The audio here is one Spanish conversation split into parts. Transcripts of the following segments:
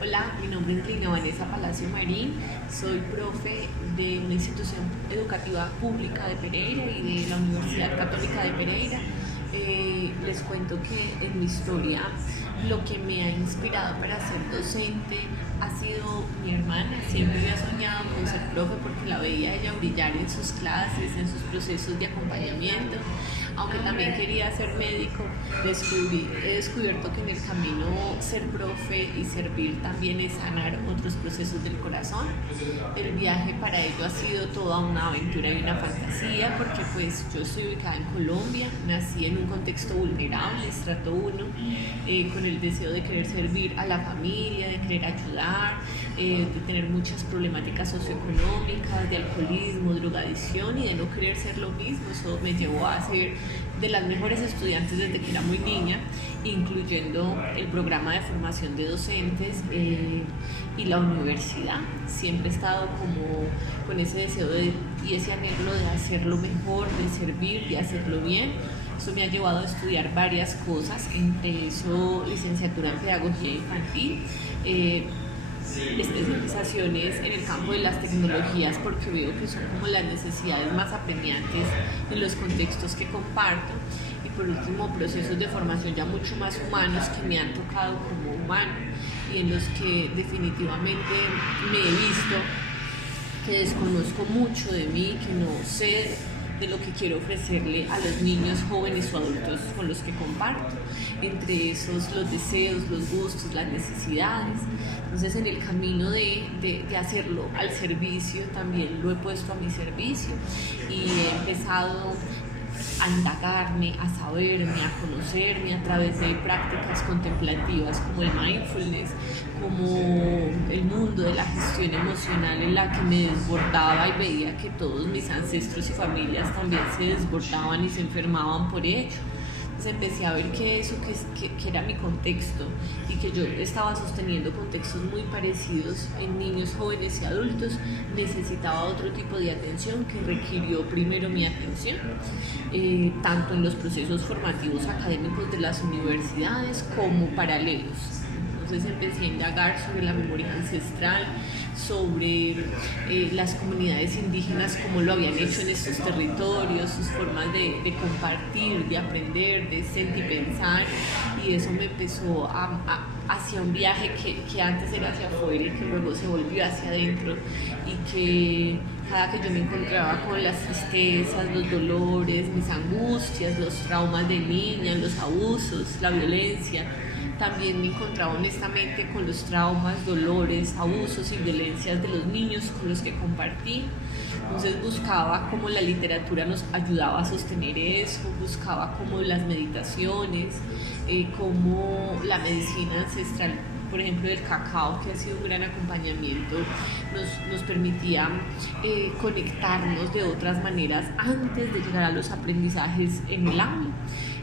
Hola, mi nombre es Lina Vanessa Palacio Marín, soy profe de una institución educativa pública de Pereira y de la Universidad Católica de Pereira. Les cuento que en mi historia lo que me ha inspirado para ser docente ha sido mi hermana. Siempre había soñado con ser profe porque la veía ella brillar en sus clases, en sus procesos de acompañamiento. Aunque también quería ser médico, he descubierto que en el camino ser profe y servir también es sanar otros procesos del corazón. El viaje para ello ha sido toda una aventura y una fantasía, porque pues yo estoy ubicada en Colombia, nací en un contexto vulnerable, estrato 1, con el deseo de querer servir a la familia, de querer ayudar, de tener muchas problemáticas socioeconómicas, de alcoholismo, drogadicción y de no querer ser lo mismo. Eso me llevó a ser de las mejores estudiantes desde que era muy niña, incluyendo el programa de formación de docentes y la universidad. Siempre he estado como con ese deseo y ese anhelo de hacerlo mejor, de servir, de hacerlo bien. Eso me ha llevado a estudiar varias cosas, entre eso licenciatura en pedagogía infantil, especializaciones en el campo de las tecnologías, porque veo que son como las necesidades más apremiantes en los contextos que comparto, y por último procesos de formación ya mucho más humanos que me han tocado como humano y en los que definitivamente me he visto que desconozco mucho de mí, que no sé de lo que quiero ofrecerle a los niños, jóvenes o adultos con los que comparto. Entre esos los deseos, los gustos, las necesidades. Entonces en el camino de hacerlo al servicio también lo he puesto a mi servicio y he empezado a indagarme, a saberme, a conocerme a través de prácticas contemplativas como el mindfulness, como el mundo de la gestión emocional, en la que me desbordaba y veía que todos mis ancestros y familias también se desbordaban y se enfermaban por ello. Entonces empecé a ver que eso que era mi contexto y que yo estaba sosteniendo contextos muy parecidos en niños, jóvenes y adultos, necesitaba otro tipo de atención que requirió primero mi atención, tanto en los procesos formativos académicos de las universidades como paralelos. Entonces empecé a indagar sobre la memoria ancestral, sobre las comunidades indígenas, cómo lo habían hecho en estos territorios, sus formas de compartir, de aprender, de sentir y pensar, y eso me empezó hacia un viaje que antes era hacia afuera y que luego se volvió hacia adentro, y que cada que yo me encontraba con las tristezas, los dolores, mis angustias, los traumas de niña, los abusos, la violencia, también me encontraba honestamente con los traumas, dolores, abusos y violencias de los niños con los que compartí. Entonces buscaba cómo la literatura nos ayudaba a sostener eso, buscaba cómo las meditaciones, cómo la medicina ancestral, por ejemplo del cacao, que ha sido un gran acompañamiento, nos permitía conectarnos de otras maneras antes de llegar a los aprendizajes en el aula.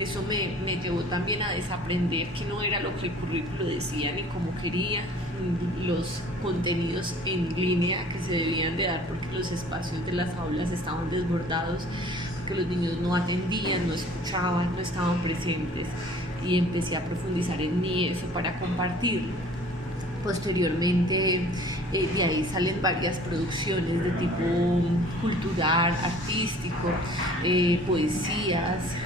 Eso me llevó también a desaprender que no era lo que el currículo decía ni como quería, los contenidos en línea que se debían de dar, porque los espacios de las aulas estaban desbordados, que los niños no atendían, no escuchaban, no estaban presentes, y empecé a profundizar en mí eso para compartirlo. Posteriormente de ahí salen varias producciones de tipo cultural, artístico, poesías,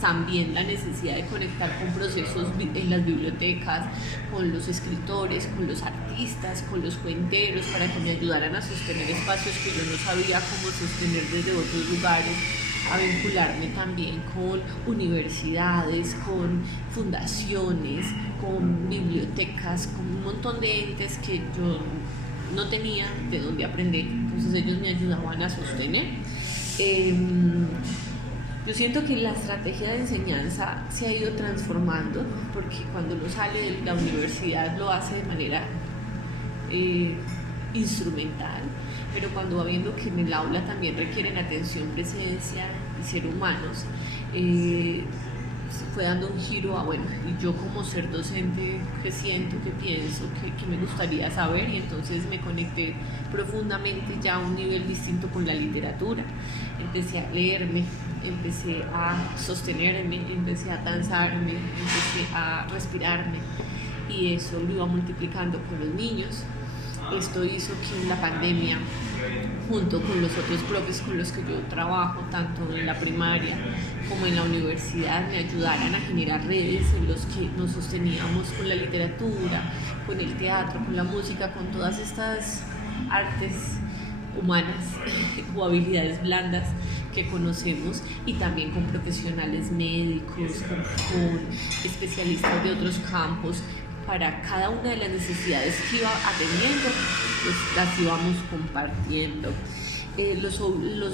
también la necesidad de conectar con procesos en las bibliotecas, con los escritores, con los artistas, con los cuenteros, para que me ayudaran a sostener espacios que yo no sabía cómo sostener desde otros lugares, a vincularme también con universidades, con fundaciones, con bibliotecas, con un montón de entes que yo no tenía de dónde aprender. Entonces ellos me ayudaban a sostener. Yo siento que la estrategia de enseñanza se ha ido transformando, porque cuando uno sale de la universidad lo hace de manera instrumental, pero cuando va viendo que en el aula también requieren atención, presencia y ser humanos, se fue dando un giro a, bueno, y yo como ser docente, ¿qué siento, qué pienso, qué me gustaría saber? Y entonces me conecté profundamente ya a un nivel distinto con la literatura. Empecé a leerme, empecé a sostenerme, empecé a danzarme, empecé a respirarme, y eso lo iba multiplicando con los niños. Esto hizo que en la pandemia, junto con los otros profes con los que yo trabajo, tanto en la primaria como en la universidad, me ayudaran a generar redes en los que nos sosteníamos con la literatura, con el teatro, con la música, con todas estas artes humanas o habilidades blandas que conocemos, y también con profesionales médicos, con especialistas de otros campos. Para cada una de las necesidades que iba atendiendo, pues las íbamos compartiendo. Los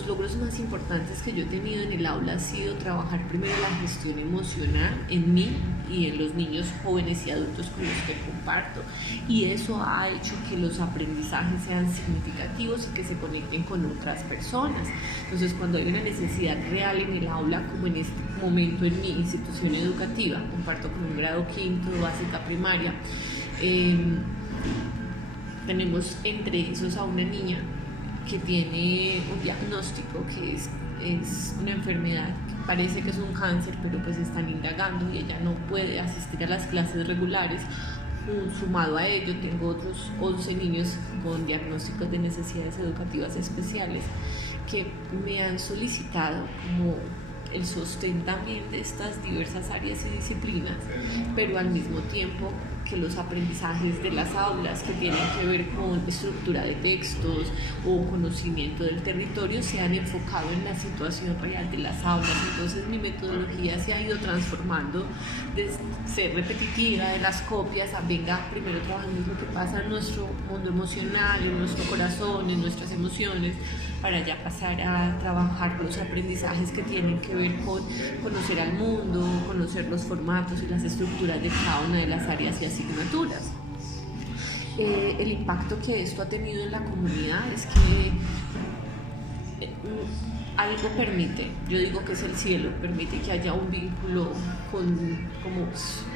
logros más importantes que yo he tenido en el aula ha sido trabajar primero la gestión emocional en mí y en los niños, jóvenes y adultos con los que comparto, y eso ha hecho que los aprendizajes sean significativos y que se conecten con otras personas. Entonces, cuando hay una necesidad real en el aula, como en este momento en mi institución educativa, comparto con un grado quinto, básica, primaria, tenemos entre esos a una niña que tiene un diagnóstico que es una enfermedad, que parece que es un cáncer, pero pues están indagando y ella no puede asistir a las clases regulares. Sumado a ello, tengo otros 11 niños con diagnósticos de necesidades educativas especiales que me han solicitado como el sostén también de estas diversas áreas y disciplinas, pero al mismo tiempo que los aprendizajes de las aulas que tienen que ver con estructura de textos o conocimiento del territorio se han enfocado en la situación real de las aulas. Entonces mi metodología se ha ido transformando de ser repetitiva, de las copias, a venga, primero trabajamos lo que pasa en nuestro mundo emocional, en nuestro corazón, en nuestras emociones, para ya pasar a trabajar los aprendizajes que tienen que ver con conocer al mundo, conocer los formatos y las estructuras de cada una de las áreas y asignaturas. El impacto que esto ha tenido en la comunidad es que algo permite, yo digo que es el cielo, permite que haya un vínculo con, como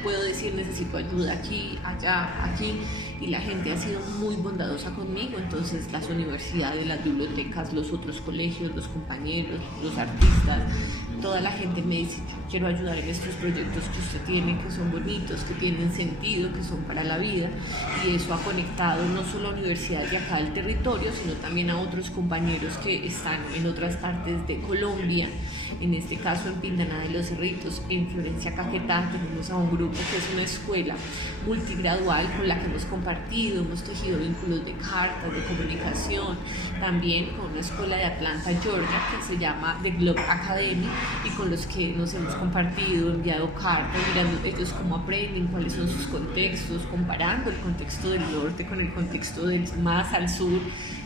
puedo decir, necesito ayuda aquí, allá, aquí, y la gente ha sido muy bondadosa conmigo. Entonces las universidades, las bibliotecas, los otros colegios, los compañeros, los artistas, toda la gente me dice: yo quiero ayudar en estos proyectos que usted tiene, que son bonitos, que tienen sentido, que son para la vida, y eso ha conectado no solo a universidades de acá del territorio, sino también a otros compañeros que están en otras partes de Colombia. En este caso en Pindaná de los Cerritos, en Florencia, Caquetá, tenemos a un grupo que es una escuela multigradual con la que hemos compartido, hemos tejido vínculos de cartas, de comunicación, también con una escuela de Atlanta, Georgia, que se llama The Globe Academy, y con los que nos hemos compartido, enviado cartas, mirando ellos cómo aprenden, cuáles son sus contextos, comparando el contexto del norte con el contexto del más al sur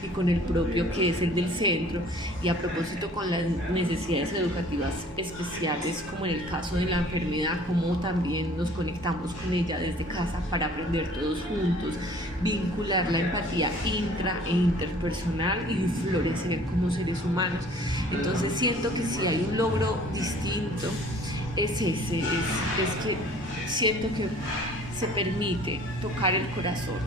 y con el propio, que es el del centro. Y a propósito, con las necesidades educativas especiales, como en el caso de la enfermedad, como también nos conectamos con ella desde casa para aprender todos juntos, vincular la empatía intra e interpersonal y florecer como seres humanos. Entonces siento que si hay un logro distinto es ese, es que siento que se permite tocar el corazón,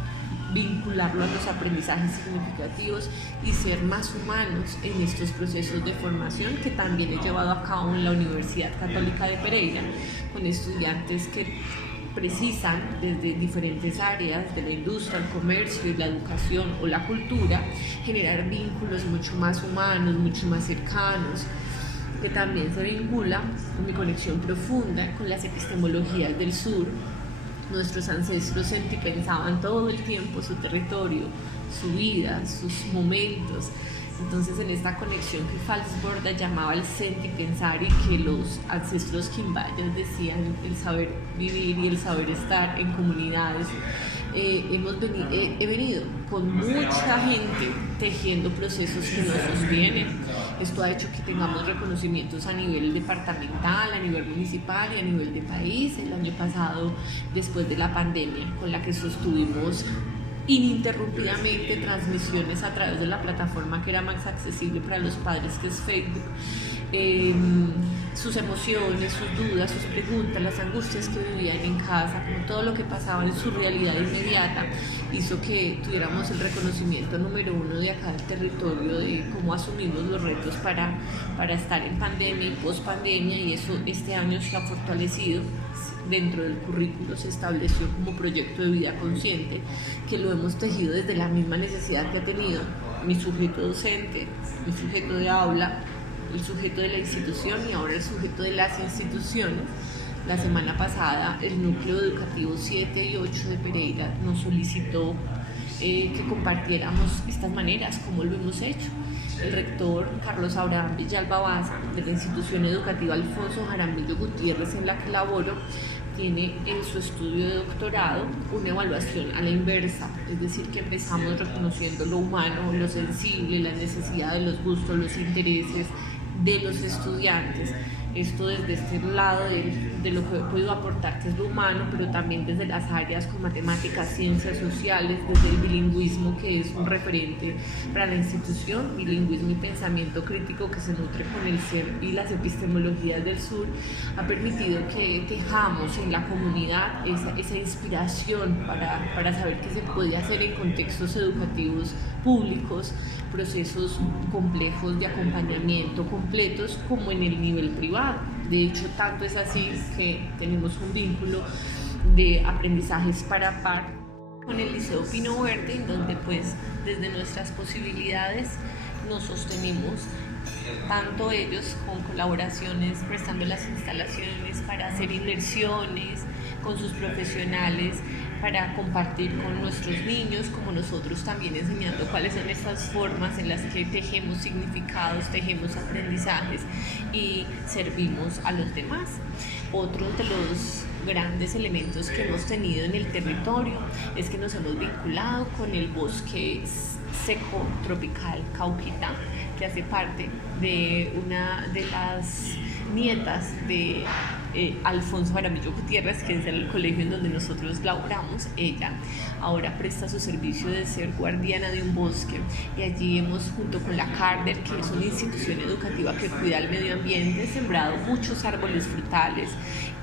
vincularlo a los aprendizajes significativos y ser más humanos en estos procesos de formación que también he llevado a cabo en la Universidad Católica de Pereira, con estudiantes que precisan desde diferentes áreas de la industria, el comercio y la educación o la cultura generar vínculos mucho más humanos, mucho más cercanos, que también se vincula con mi conexión profunda con las epistemologías del sur. Nuestros ancestros sentipensaban todo el tiempo su territorio, su vida, sus momentos. Entonces, en esta conexión que Falsborda llamaba el sentipensar, y que los ancestros quimbayas decían el saber vivir y el saber estar en comunidades, he venido con mucha gente tejiendo procesos que nos sostienen. Esto ha hecho que tengamos reconocimientos a nivel departamental, a nivel municipal y a nivel de país. El año pasado, después de la pandemia, con la que sostuvimos ininterrumpidamente transmisiones a través de la plataforma que era más accesible para los padres, que es Facebook, sus emociones, sus dudas, sus preguntas, las angustias que vivían en casa, como todo lo que pasaba en su realidad inmediata, hizo que tuviéramos el reconocimiento número uno de acá del territorio de cómo asumimos los retos para estar en pandemia y post-pandemia, y eso este año se ha fortalecido. Dentro del currículo se estableció como proyecto de vida consciente, que lo hemos tejido desde la misma necesidad que ha tenido mi sujeto docente, mi sujeto de aula, el sujeto de la institución y ahora el sujeto de las instituciones. La semana pasada el núcleo educativo 7 y 8 de Pereira nos solicitó que compartiéramos estas maneras, como lo hemos hecho. El rector Carlos Abraham Villalba Baza, de la institución educativa Alfonso Jaramillo Gutiérrez en la que laboro, tiene en su estudio de doctorado una evaluación a la inversa, es decir, que empezamos reconociendo lo humano, lo sensible, la necesidad de los gustos, los intereses de los estudiantes. Esto desde este lado de lo que he podido aportar, que es lo humano, pero también desde las áreas con matemáticas, ciencias sociales, desde el bilingüismo, que es un referente para la institución, bilingüismo y pensamiento crítico que se nutre con el ser y las epistemologías del sur, ha permitido que tejamos en la comunidad esa inspiración para saber qué se puede hacer en contextos educativos públicos, procesos complejos de acompañamiento completos como en el nivel privado. De hecho, tanto es así que tenemos un vínculo de aprendizajes para par con el Liceo Pino Verde, en donde pues desde nuestras posibilidades nos sostenemos, tanto ellos con colaboraciones prestando las instalaciones para hacer inmersiones con sus profesionales, para compartir con nuestros niños, como nosotros también enseñando cuáles son estas formas en las que tejemos significados, tejemos aprendizajes y servimos a los demás. Otro de los grandes elementos que hemos tenido en el territorio es que nos hemos vinculado con el bosque seco tropical Cauquita, que hace parte de una de las nietas de Alfonso Jaramillo Gutiérrez, que es el colegio en donde nosotros laboramos. Ella ahora presta su servicio de ser guardiana de un bosque, y allí hemos, junto con la Carder, que es una institución educativa que cuida el medio ambiente, sembrado muchos árboles frutales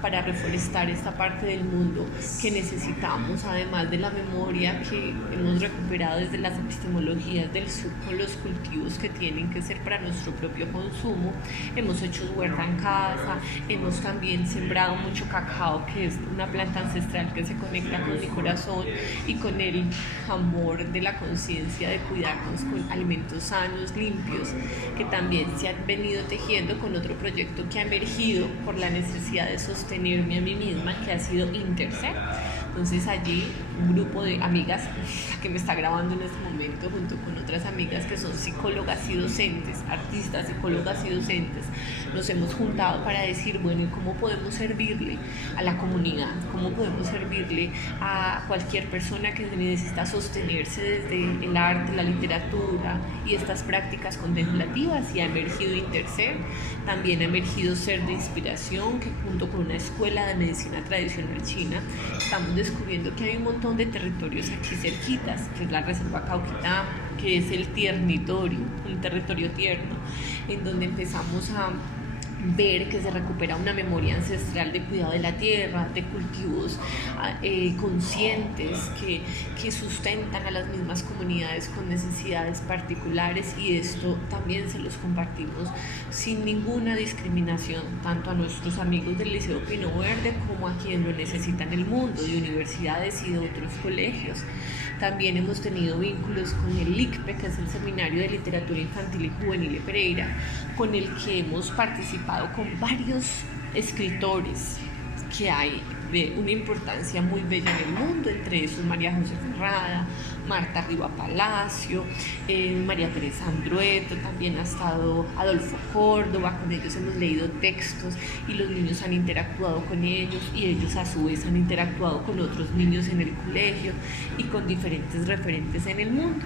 para reforestar esta parte del mundo que necesitamos, además de la memoria que hemos recuperado desde las epistemologías del sur con los cultivos que tienen que ser para nuestro propio consumo. Hemos hecho huerta en casa, hemos también sembrado mucho cacao, que es una planta ancestral que se conecta con mi corazón y con el amor de la conciencia de cuidarnos con alimentos sanos, limpios, que también se han venido tejiendo con otro proyecto que ha emergido por la necesidad de sostenerme a mí misma, que ha sido Interser. Entonces allí un grupo de amigas, la que me está grabando en este momento, junto con otras amigas que son psicólogas y docentes, artistas, psicólogas y docentes, nos hemos juntado para decir, bueno, ¿y cómo podemos servirle a la comunidad? ¿Cómo podemos servirle a cualquier persona que necesita sostenerse desde el arte, la literatura y estas prácticas contemplativas? Y ha emergido Interser, también ha emergido Ser de Inspiración, que junto con una escuela de medicina tradicional china estamos descubriendo que hay un montón de territorios aquí cerquitas, que es la Reserva Cauquita, que es el tiernitorio, un territorio tierno, en donde empezamos a ver que se recupera una memoria ancestral de cuidado de la tierra, de cultivos conscientes que sustentan a las mismas comunidades con necesidades particulares, y esto también se los compartimos sin ninguna discriminación, tanto a nuestros amigos del Liceo Pino Verde como a quienes lo necesitan en el mundo, de universidades y de otros colegios. También hemos tenido vínculos con el ICPE, que es el Seminario de Literatura Infantil y Juvenil de Pereira, con el que hemos participado con varios escritores que hay de una importancia muy bella en el mundo, entre esos María José Ferrada, Marta Riva Palacio, María Teresa Andrueto, también ha estado Adolfo Córdoba, con ellos hemos leído textos y los niños han interactuado con ellos, y ellos a su vez han interactuado con otros niños en el colegio y con diferentes referentes en el mundo.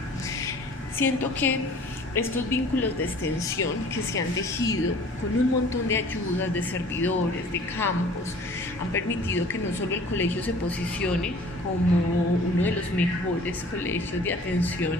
Siento que estos vínculos de extensión que se han tejido con un montón de ayudas, de servidores, de campos, han permitido que no solo el colegio se posicione como uno de los mejores colegios de atención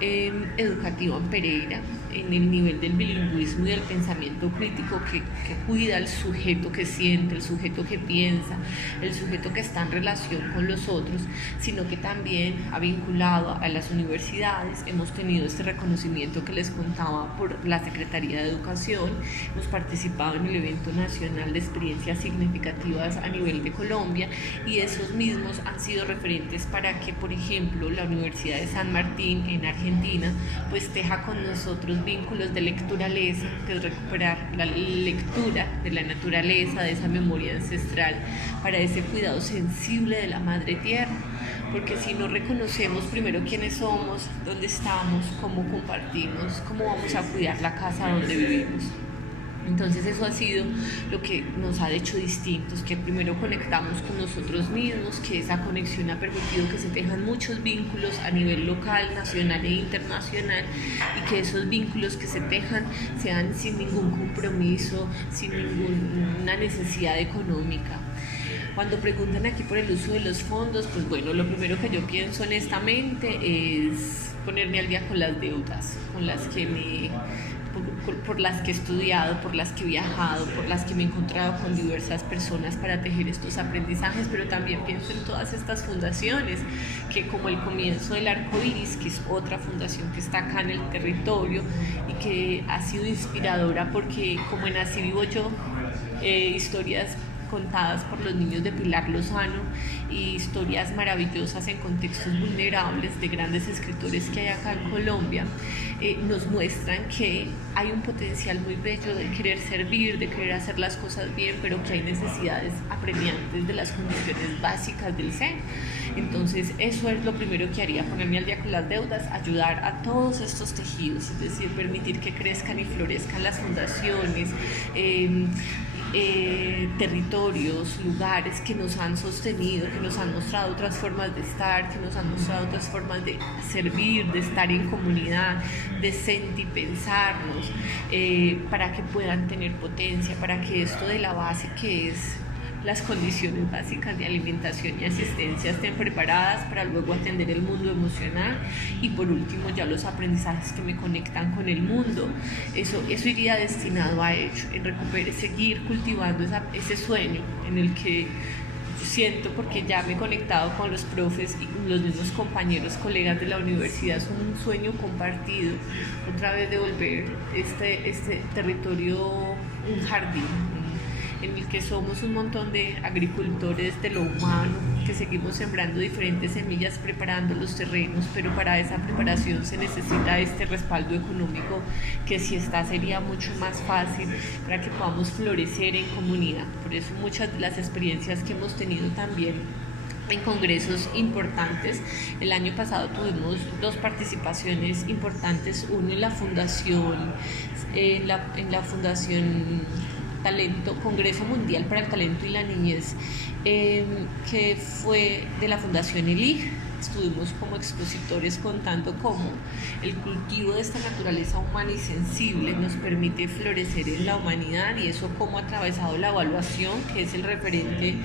educativa en Pereira, en el nivel del bilingüismo y del pensamiento crítico que cuida al sujeto que siente, el sujeto que piensa, el sujeto que está en relación con los otros, sino que también ha vinculado a las universidades. Hemos tenido este reconocimiento que les contaba por la Secretaría de Educación, hemos participado en el evento nacional de experiencias significativas a nivel de Colombia, y esos mismos han sido referentes para que, por ejemplo, la Universidad de San Martín en Argentina pues teja con nosotros vínculos de lecturaleza, que es recuperar la lectura de la naturaleza, de esa memoria ancestral, para ese cuidado sensible de la madre tierra, porque si no reconocemos primero quiénes somos, dónde estamos, cómo compartimos, cómo vamos a cuidar la casa donde vivimos. Entonces eso ha sido lo que nos ha hecho distintos, que primero conectamos con nosotros mismos, que esa conexión ha permitido que se tejan muchos vínculos a nivel local, nacional e internacional, y que esos vínculos que se tejan sean sin ningún compromiso, sin ninguna necesidad económica. Cuando preguntan aquí por el uso de los fondos, pues bueno, lo primero que yo pienso honestamente es ponerme al día con las deudas, con las que por las que he estudiado, por las que he viajado, por las que me he encontrado con diversas personas para tejer estos aprendizajes, pero también pienso en todas estas fundaciones, que como el comienzo del Arco Iris, que es otra fundación que está acá en el territorio y que ha sido inspiradora porque, como en Así Vivo Yo, historias contadas por los niños de Pilar Lozano y historias maravillosas en contextos vulnerables de grandes escritores que hay acá en Colombia, nos muestran que hay un potencial muy bello de querer servir, de querer hacer las cosas bien, pero que hay necesidades apremiantes de las condiciones básicas del ser. Entonces eso es lo primero que haría, ponerme al día con las deudas, ayudar a todos estos tejidos, es decir, permitir que crezcan y florezcan las fundaciones, territorios, lugares que nos han sostenido, que nos han mostrado otras formas de estar, que nos han mostrado otras formas de servir, de estar en comunidad, de sentipensarnos, para que puedan tener potencia, para que esto de la base, que es las condiciones básicas de alimentación y asistencia, estén preparadas para luego atender el mundo emocional, y por último ya los aprendizajes que me conectan con el mundo. Eso iría destinado a ello, en recuperar, seguir cultivando ese sueño en el que yo siento, porque ya me he conectado con los profes y los mismos compañeros, colegas de la universidad, son un sueño compartido, otra vez de volver este territorio un jardín, en el que somos un montón de agricultores de lo humano, que seguimos sembrando diferentes semillas, preparando los terrenos, pero para esa preparación se necesita este respaldo económico, que si está sería mucho más fácil para que podamos florecer en comunidad. Por eso muchas de las experiencias que hemos tenido también en congresos importantes. El año pasado tuvimos 2 participaciones importantes, uno en la fundación, Congreso Mundial para el Talento y la Niñez, que fue de la Fundación ELIG. Estuvimos como expositores contando cómo el cultivo de esta naturaleza humana y sensible nos permite florecer en la humanidad, y eso cómo ha atravesado la evaluación, que es el referente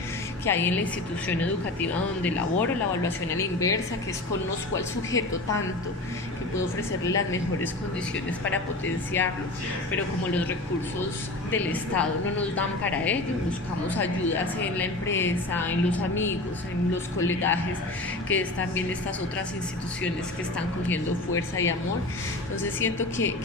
que hay en la institución educativa donde laboro, la evaluación a la inversa, que es conozco al sujeto tanto que puedo ofrecerle las mejores condiciones para potenciarlo, pero como los recursos del Estado no nos dan para ello, buscamos ayudas en la empresa, en los amigos, en los colegajes, que es también estas otras instituciones que están cogiendo fuerza y amor. Entonces siento que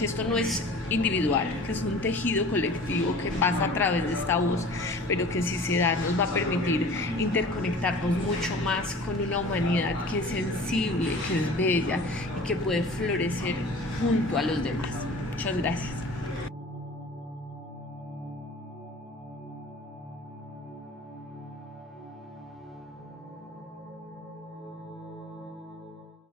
esto no es individual, que es un tejido colectivo que pasa a través de esta voz, pero que si se da nos va a permitir interconectarnos mucho más con una humanidad que es sensible, que es bella y que puede florecer junto a los demás. Muchas gracias.